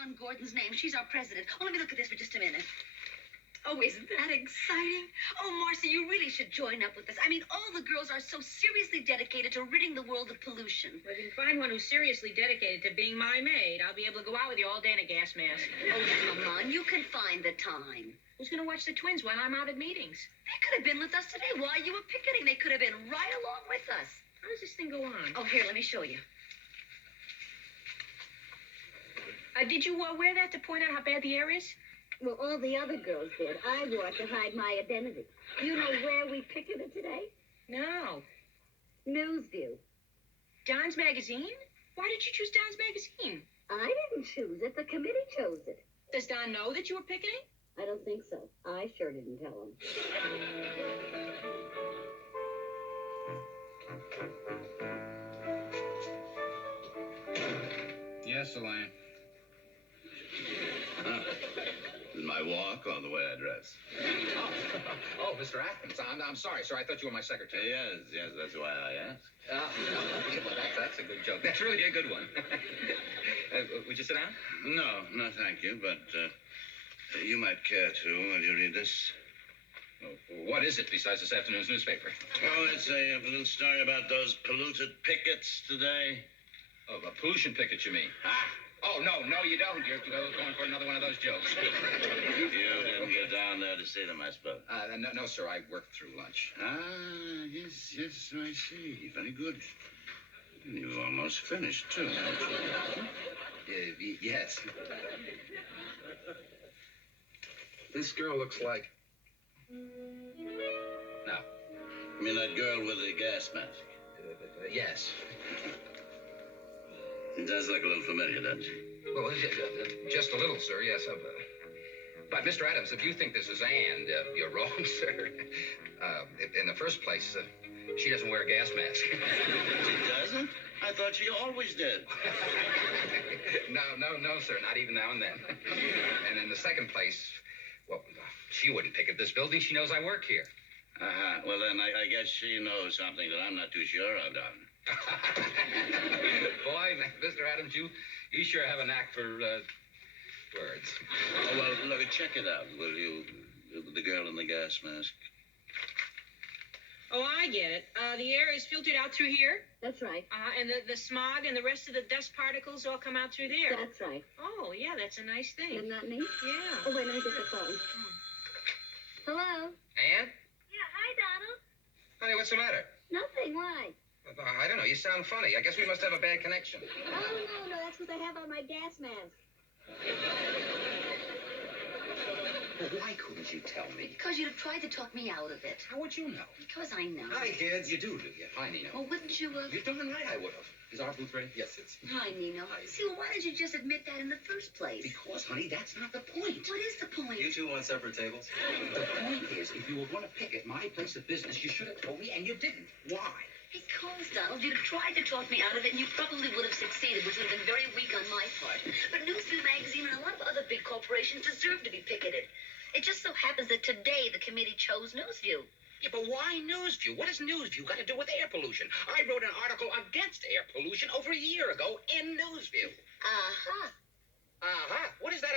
On Gordon's name. She's our president. Oh, let me look at this for just a minute. Oh, isn't that exciting? Oh, Marcy, you really should join up with us. I mean, all the girls are so seriously dedicated to ridding the world of pollution. Well, if you can find one who's seriously dedicated to being my maid, I'll be able to go out with you all day in a gas mask. Oh, come on. You can find the time. Who's going to watch the twins while I'm out at meetings? They could have been with us today while you were picketing. They could have been right along with us. How does this thing go on? Oh, here, let me show you. Did you wear that to point out how bad the air is? Well, all the other girls did. I wore it to hide my identity. You know where we picketed today? No. Newsview. Don's Magazine? Why did you choose Don's Magazine? I didn't choose it. The committee chose it. Does Don know that you were picketing? I don't think so. I sure didn't tell him. Yes, Elaine. Is my walk or the way I dress? Oh, Mr. Atkins, I'm sorry, sir. I thought you were my secretary. Yes, that's why I asked. Well, that's a good joke. That's really a good one. Would you sit down? No, thank you, but you might care to. Will you read this? Oh, what is it besides this afternoon's newspaper? Oh, it's a little story about those polluted pickets today. Oh, a pollution picket, you mean? Oh, no, you don't. You're going for another one of those jokes. You didn't get down there to see them, I suppose. No, sir. I worked through lunch. Yes, I see. Very good. You've almost finished, too, haven't you? Yes. This girl looks like... No. You mean that girl with the gas mask? Yes. It does look a little familiar, doesn't she? Well, just a little, sir, yes. But, Mr. Adams, if you think this is Anne, you're wrong, sir. In the first place, she doesn't wear a gas mask. She doesn't? I thought she always did. No, sir, not even now and then. And in the second place, well, she wouldn't picket this building. She knows I work here. Well, then I guess she knows something that I'm not too sure of, Don. Boy, Mr. Adams, you sure have a knack for words. Oh, well, look, check it out, will you? The girl in the gas mask. Oh, I get it. The air is filtered out through here. That's right. And the smog and the rest of the dust particles all come out through there. That's right. Oh, yeah, that's a nice thing. Isn't that neat? Yeah. Oh, wait, let me get the phone. Hello? Anne? Yeah, hi, Donald. Honey, what's the matter? Nothing. Why? I don't know. You sound funny. I guess we must have a bad connection. Oh, no. That's what I have on my gas mask. Well, why couldn't you tell me? Because you'd have tried to talk me out of it. How would you know? Because I know. Hi, kids. You do you? Hi, Nino. Well, wouldn't you, You're darn right I would have. Is our booth ready? Yes, it's... Hi, Nino. Hi. See, well, why did you just admit that in the first place? Because, honey, that's not the point. What is the point? You two want separate tables? The point is, if you were going to picket my place of business, you should have told me, and you didn't. Why? Because, Donald, you'd have tried to talk me out of it, and you probably would have succeeded, which would have been very weak on my part. But Newsview magazine and a lot of other big corporations deserve to be picketed. It just so happens that today the committee chose Newsview. Yeah, but why Newsview? What has Newsview got to do with air pollution? I wrote an article against air pollution over a year ago in Newsview. What is that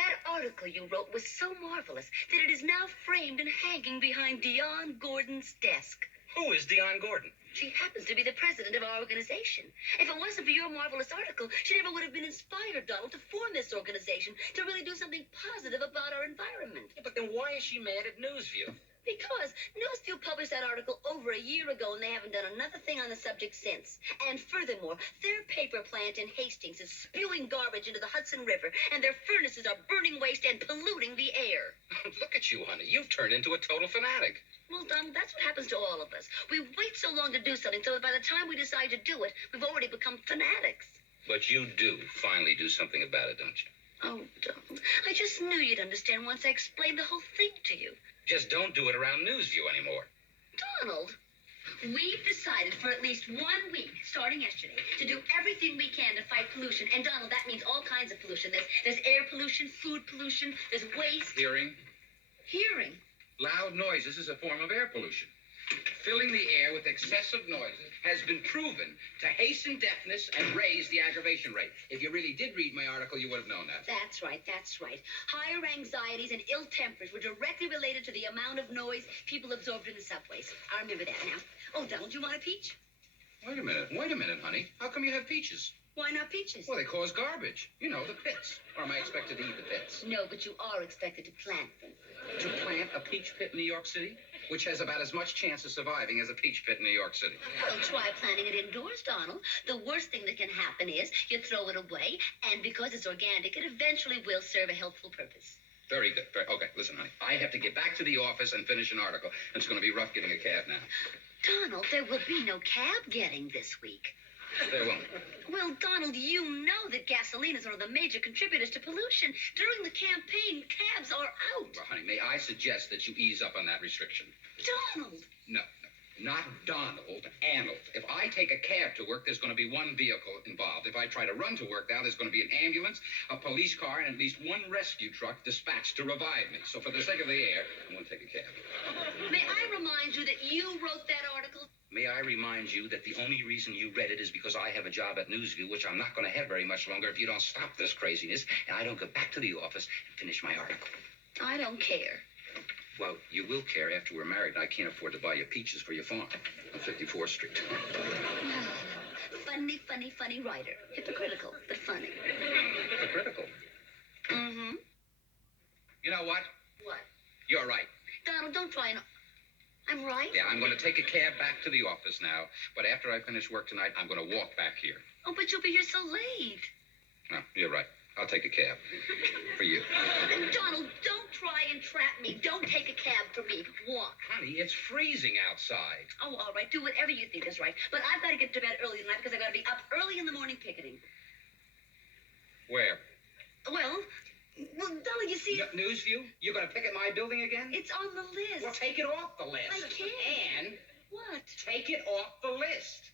That article you wrote was so marvelous that it is now framed and hanging behind Dion Gordon's desk. Who is Dion Gordon? She happens to be the president of our organization. If it wasn't for your marvelous article, she never would have been inspired, Donald, to form this organization, to really do something positive about our environment. Yeah, but then why is she mad at Newsview? Because Newsview published that article over a year ago, and they haven't done another thing on the subject since. And furthermore, their paper plant in Hastings is spewing garbage into the Hudson River, and their furnaces are burning waste and polluting the air. Look at you, honey. You've turned into a total fanatic. Well, Donald, that's what happens to all of us. We wait so long to do something, so that by the time we decide to do it, we've already become fanatics. But you do finally do something about it, don't you? Oh, Donald, I just knew you'd understand once I explained the whole thing to you. Just don't do it around Newsview anymore. Donald, we've decided for at least 1 week, starting yesterday, to do everything we can to fight pollution. And, Donald, that means all kinds of pollution. There's air pollution, food pollution, there's waste. Hearing? Hearing? Loud noises is a form of air pollution. Filling the air with excessive noises has been proven to hasten deafness and raise the aggravation rate. If you really did read my article, you would have known that. That's right, that's right. Higher anxieties and ill tempers were directly related to the amount of noise people absorbed in the subways. I remember that now. Oh, Donald, you want a peach? Wait a minute, honey. How come you have peaches? Why not peaches? Well, they cause garbage. You know, the pits. Or am I expected to eat the pits? No, but you are expected to plant them. To plant a peach pit in New York City? Which has about as much chance of surviving as a peach pit in New York City. Well, try planting it indoors, Donald. The worst thing that can happen is you throw it away, and because it's organic, it eventually will serve a healthful purpose. Very good. Okay, listen, honey. I have to get back to the office and finish an article. It's going to be rough getting a cab now. Donald, there will be no cab getting this week. There won't. Well, Donald, you know that gasoline is one of the major contributors to pollution. During the campaign, cabs are out. Well, honey, may I suggest that you ease up on that restriction? Donald! No, not Donald, Arnold. If I take a cab to work, there's going to be one vehicle involved. If I try to run to work now, there's going to be an ambulance, a police car, and at least one rescue truck dispatched to revive me. So for the sake of the air, I'm going to take a cab. May I remind you that you wrote that article? May I remind you that the only reason you read it is because I have a job at Newsview, which I'm not going to have very much longer if you don't stop this craziness and I don't go back to the office and finish my article. I don't care. Well, you will care after we're married, and I can't afford to buy you peaches for your farm on 54th Street. Funny writer. Hypocritical, but funny. Hypocritical? Mm-hmm. You know what? What? You're right. Donald, don't try and... I'm right? Yeah, I'm going to take a cab back to the office now, but after I finish work tonight, I'm going to walk back here. Oh, but you'll be here so late. No, you're right. I'll take a cab. For you. Donald, don't try and trap me. Don't take a cab for me. Walk. Honey, it's freezing outside. Oh, all right. Do whatever you think is right. But I've got to get to bed early tonight because I've got to be up early in the morning picketing. Where? Well, Donald, you see... Newsview? You're going to picket my building again? It's on the list. Well, take it off the list. I can't. And What? take it off the list.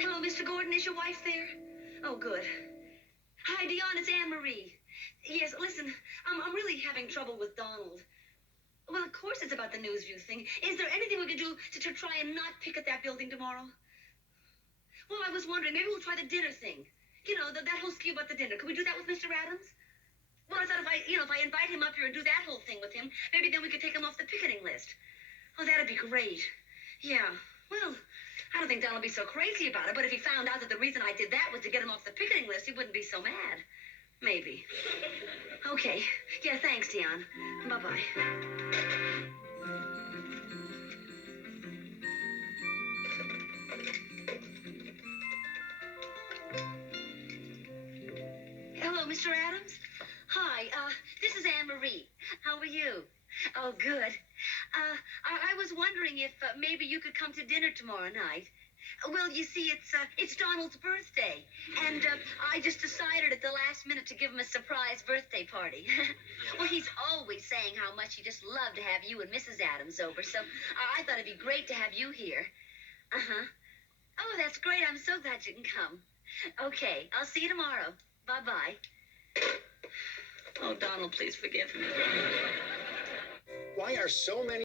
Hello, Mr. Gordon. Is your wife there? Oh, good. Hi, Dion. It's Anne-Marie. Yes, listen, I'm really having trouble with Donald. Well, of course it's about the Newsview thing. Is there anything we could do to try and not picket that building tomorrow? Well, I was wondering, maybe we'll try the dinner thing. You know, that whole scheme about the dinner. Could we do that with Mr. Adams? Well, I thought if I invite him up here and do that whole thing with him, maybe then we could take him off the picketing list. Oh, that'd be great. Yeah. Well, I don't think Donald would be so crazy about it, but if he found out that the reason I did that was to get him off the picketing list, he wouldn't be so mad. Maybe. Okay. Yeah, thanks, Dion. Bye-bye. Hello, Mr. Adams? Hi, this is Anne-Marie. How are you? Oh, good. I was wondering if maybe you could come to dinner tomorrow night. Well, you see, it's Donald's birthday, and I just decided at the last minute to give him a surprise birthday party. Well, he's always saying how much he'd just love to have you and Mrs. Adams over, so I thought it'd be great to have you here. Uh-huh. Oh, that's great. I'm so glad you can come. Okay, I'll see you tomorrow. Bye-bye. Oh, Donald, please forgive me. Why are so many